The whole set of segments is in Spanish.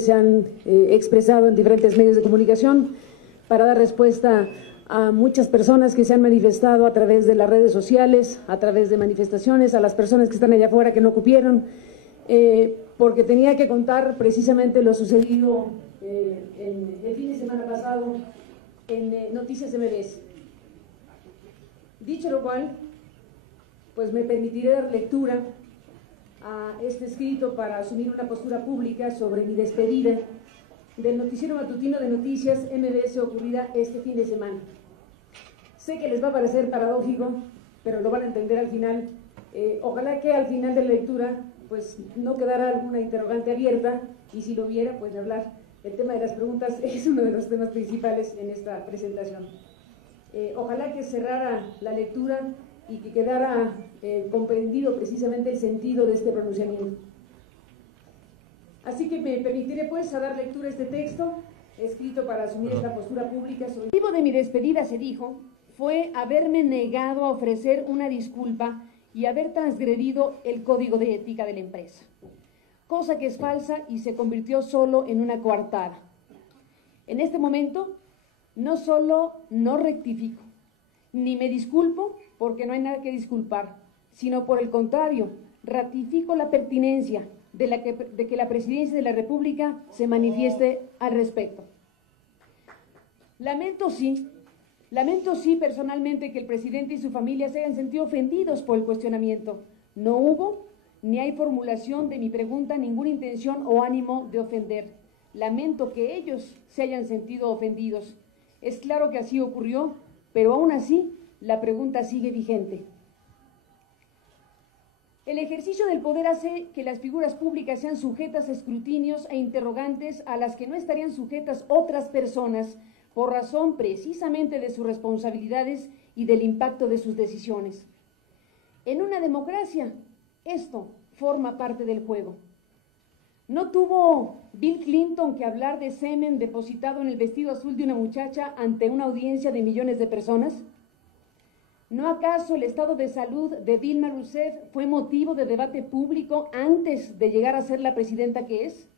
Se han expresado en diferentes medios de comunicación para dar respuesta a muchas personas que se han manifestado a través de las redes sociales, a través de manifestaciones, a las personas que están allá afuera que no cupieron, porque tenía que contar precisamente lo sucedido el fin de semana pasado en Noticias MBS. Dicho lo cual, pues me permitiré dar lectura a este escrito para asumir una postura pública sobre mi despedida del noticiero matutino de Noticias MBS ocurrida este fin de semana. Sé que les va a parecer paradójico, pero lo van a entender al final. Ojalá que al final de la lectura pues no quedara alguna interrogante abierta, y si lo hubiera, pues hablar. El tema de las preguntas es uno de los temas principales en esta presentación. Ojalá que cerrara la lectura y que quedara comprendido precisamente el sentido de este pronunciamiento. Así que me permitiré pues a dar lectura a este texto, escrito para asumir esta postura pública. El motivo de mi despedida, se dijo, fue haberme negado a ofrecer una disculpa y haber transgredido el código de ética de la empresa, cosa que es falsa y se convirtió solo en una coartada. En este momento, no solo no rectifico, ni me disculpo porque no hay nada que disculpar, sino por el contrario, ratifico la pertinencia de que la Presidencia de la República se manifieste al respecto. Lamento sí personalmente que el presidente y su familia se hayan sentido ofendidos por el cuestionamiento. No hubo ni hay formulación de mi pregunta ninguna intención o ánimo de ofender. Lamento que ellos se hayan sentido ofendidos. Es claro que así ocurrió, pero aún así la pregunta sigue vigente. El ejercicio del poder hace que las figuras públicas sean sujetas a escrutinios e interrogantes a las que no estarían sujetas otras personas por razón precisamente de sus responsabilidades y del impacto de sus decisiones. En una democracia, esto forma parte del juego. ¿No tuvo Bill Clinton que hablar de semen depositado en el vestido azul de una muchacha ante una audiencia de millones de personas? ¿No acaso el estado de salud de Dilma Rousseff fue motivo de debate público antes de llegar a ser la presidenta que es?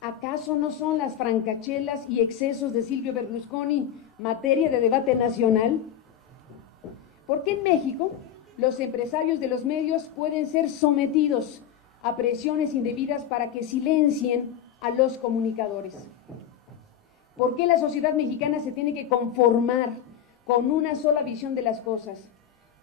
¿Acaso no son las francachelas y excesos de Silvio Berlusconi materia de debate nacional? ¿Por qué en México los empresarios de los medios pueden ser sometidos a presiones indebidas para que silencien a los comunicadores? ¿Por qué la sociedad mexicana se tiene que conformar con una sola visión de las cosas?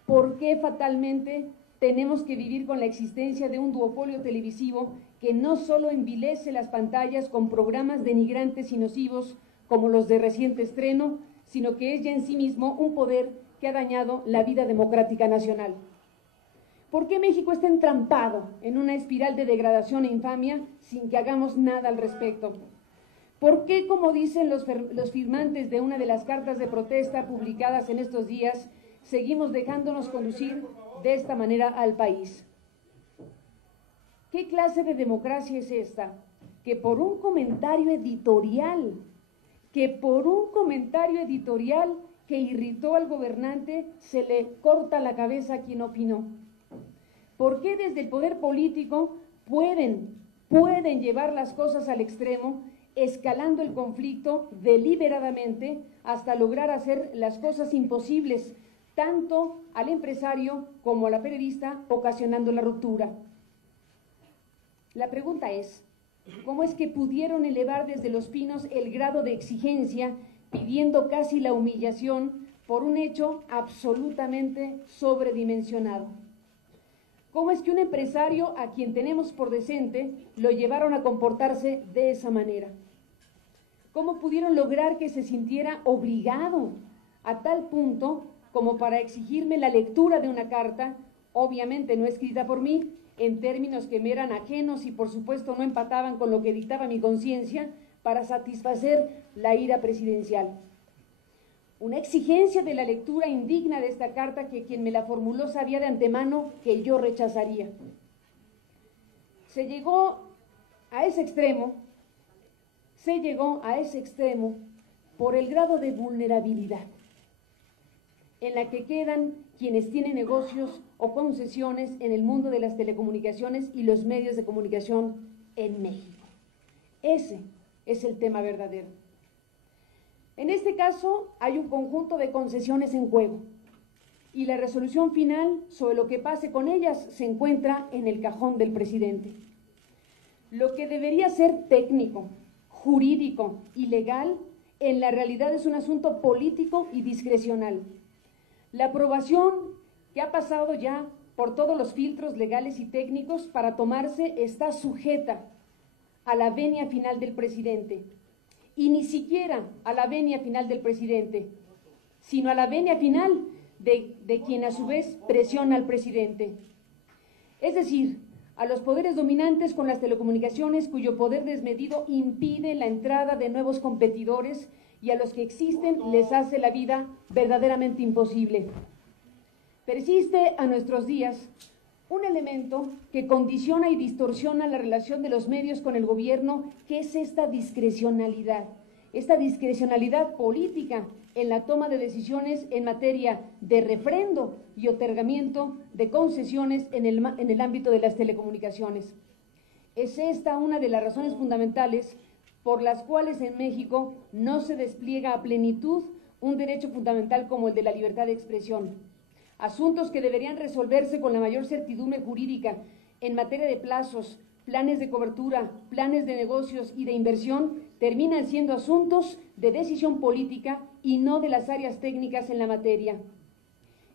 ¿Por qué fatalmente tenemos que vivir con la existencia de un duopolio televisivo que no solo envilece las pantallas con programas denigrantes y nocivos como los de reciente estreno, sino que es ya en sí mismo un poder que ha dañado la vida democrática nacional? ¿Por qué México está entrampado en una espiral de degradación e infamia sin que hagamos nada al respecto? ¿Por qué, como dicen los firmantes de una de las cartas de protesta publicadas en estos días, seguimos dejándonos conducir de esta manera al país? ¿Qué clase de democracia es esta? Que por un comentario editorial que irritó al gobernante, se le corta la cabeza a quien opinó. ¿Por qué desde el poder político pueden llevar las cosas al extremo, escalando el conflicto deliberadamente hasta lograr hacer las cosas imposibles, tanto al empresario como a la periodista, ocasionando la ruptura? La pregunta es, ¿cómo es que pudieron elevar desde Los Pinos el grado de exigencia, pidiendo casi la humillación por un hecho absolutamente sobredimensionado? ¿Cómo es que un empresario a quien tenemos por decente lo llevaron a comportarse de esa manera? ¿Cómo pudieron lograr que se sintiera obligado a tal punto como para exigirme la lectura de una carta, obviamente no escrita por mí, en términos que me eran ajenos y por supuesto no empataban con lo que dictaba mi conciencia, para satisfacer la ira presidencial? Una exigencia de la lectura indigna de esta carta que quien me la formuló sabía de antemano que yo rechazaría. Se llegó a ese extremo por el grado de vulnerabilidad en la que quedan quienes tienen negocios o concesiones en el mundo de las telecomunicaciones y los medios de comunicación en México. Ese es el tema verdadero. En este caso hay un conjunto de concesiones en juego y la resolución final sobre lo que pase con ellas se encuentra en el cajón del presidente. Lo que debería ser técnico, jurídico y legal, en la realidad es un asunto político y discrecional. La aprobación que ha pasado ya por todos los filtros legales y técnicos para tomarse está sujeta a la venia final del presidente, y ni siquiera a la venia final del presidente, sino a la venia final de quien a su vez presiona al presidente. Es decir, a los poderes dominantes con las telecomunicaciones cuyo poder desmedido impide la entrada de nuevos competidores y a los que existen les hace la vida verdaderamente imposible. Persiste a nuestros días un elemento que condiciona y distorsiona la relación de los medios con el gobierno, que es esta discrecionalidad política en la toma de decisiones en materia de refrendo y otorgamiento de concesiones en el ámbito de las telecomunicaciones. Es esta una de las razones fundamentales por las cuales en México no se despliega a plenitud un derecho fundamental como el de la libertad de expresión. Asuntos que deberían resolverse con la mayor certidumbre jurídica en materia de plazos, planes de cobertura, planes de negocios y de inversión, terminan siendo asuntos de decisión política y no de las áreas técnicas en la materia.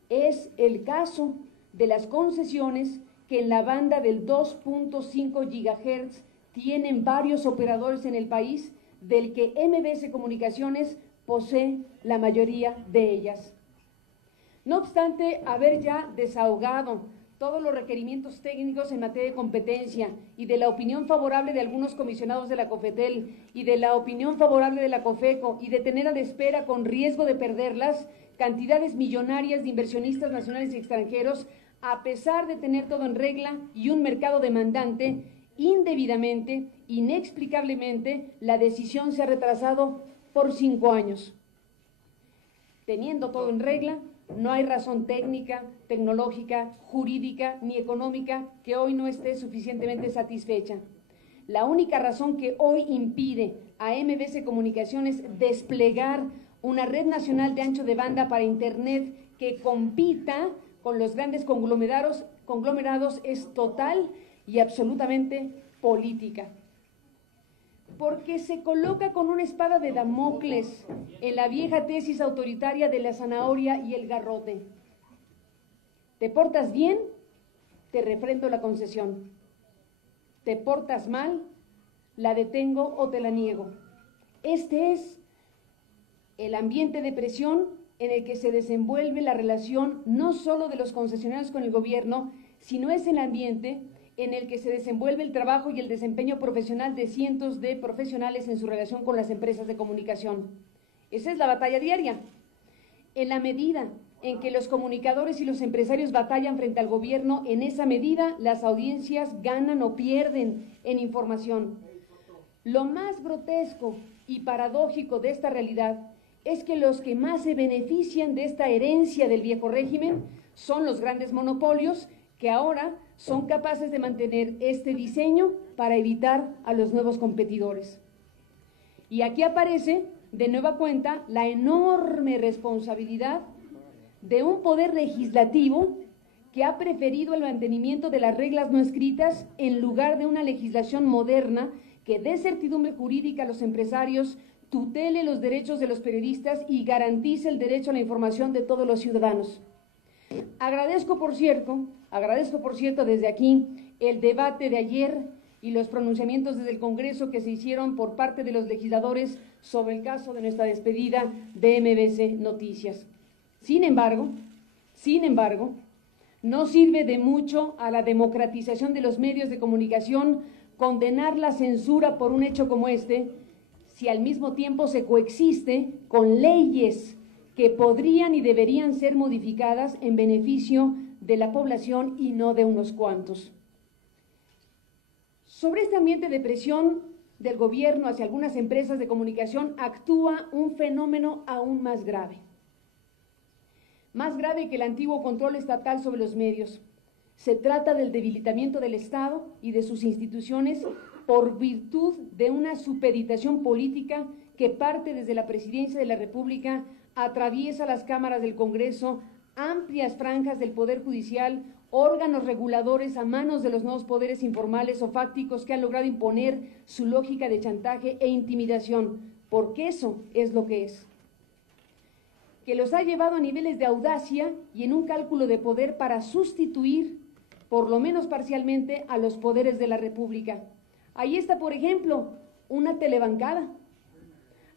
Es el caso de las concesiones que en la banda del 2.5 GHz tienen varios operadores en el país, del que MBS Comunicaciones posee la mayoría de ellas. No obstante haber ya desahogado todos los requerimientos técnicos en materia de competencia y de la opinión favorable de algunos comisionados de la COFETEL y de la opinión favorable de la COFECO y de tener a la espera con riesgo de perderlas cantidades millonarias de inversionistas nacionales y extranjeros, a pesar de tener todo en regla y un mercado demandante, indebidamente, inexplicablemente, la decisión se ha retrasado por 5 años. Teniendo todo en regla, no hay razón técnica, tecnológica, jurídica ni económica que hoy no esté suficientemente satisfecha. La única razón que hoy impide a MBS Comunicaciones desplegar una red nacional de ancho de banda para Internet que compita con los grandes conglomerados es total y absolutamente política. Porque se coloca con una espada de Damocles en la vieja tesis autoritaria de la zanahoria y el garrote. Te portas bien, te refrendo la concesión. Te portas mal, la detengo o te la niego. Este es el ambiente de presión en el que se desenvuelve la relación no solo de los concesionarios con el gobierno, sino es el ambiente en el que se desenvuelve el trabajo y el desempeño profesional de cientos de profesionales en su relación con las empresas de comunicación. Esa es la batalla diaria. En la medida en que los comunicadores y los empresarios batallan frente al gobierno, en esa medida las audiencias ganan o pierden en información. Lo más grotesco y paradójico de esta realidad es que los que más se benefician de esta herencia del viejo régimen son los grandes monopolios, que ahora son capaces de mantener este diseño para evitar a los nuevos competidores. Y aquí aparece de nueva cuenta la enorme responsabilidad de un poder legislativo que ha preferido el mantenimiento de las reglas no escritas en lugar de una legislación moderna que dé certidumbre jurídica a los empresarios, tutele los derechos de los periodistas y garantice el derecho a la información de todos los ciudadanos. Agradezco, por cierto, desde aquí el debate de ayer y los pronunciamientos desde el Congreso que se hicieron por parte de los legisladores sobre el caso de nuestra despedida de MBS Noticias. Sin embargo, no sirve de mucho a la democratización de los medios de comunicación condenar la censura por un hecho como este, si al mismo tiempo se coexiste con leyes que podrían y deberían ser modificadas en beneficio de la población y no de unos cuantos. Sobre este ambiente de presión del gobierno hacia algunas empresas de comunicación actúa un fenómeno aún más grave que el antiguo control estatal sobre los medios. Se trata del debilitamiento del Estado y de sus instituciones por virtud de una supeditación política que parte desde la Presidencia de la República, atraviesa las cámaras del Congreso, amplias franjas del Poder Judicial, órganos reguladores a manos de los nuevos poderes informales o fácticos que han logrado imponer su lógica de chantaje e intimidación, porque eso es lo que es. Que los ha llevado a niveles de audacia y en un cálculo de poder para sustituir, por lo menos parcialmente, a los poderes de la República. Ahí está, por ejemplo, una telebancada.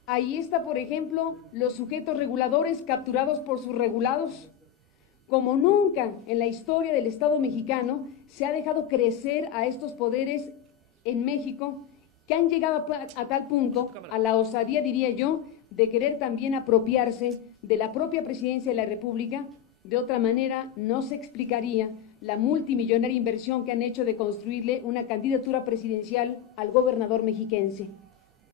Ahí está, por ejemplo, los sujetos reguladores capturados por sus regulados. Como nunca en la historia del Estado mexicano se ha dejado crecer a estos poderes en México, que han llegado a tal punto, a la osadía, diría yo, de querer también apropiarse de la propia Presidencia de la República. De otra manera, no se explicaría la multimillonaria inversión que han hecho de construirle una candidatura presidencial al gobernador mexiquense.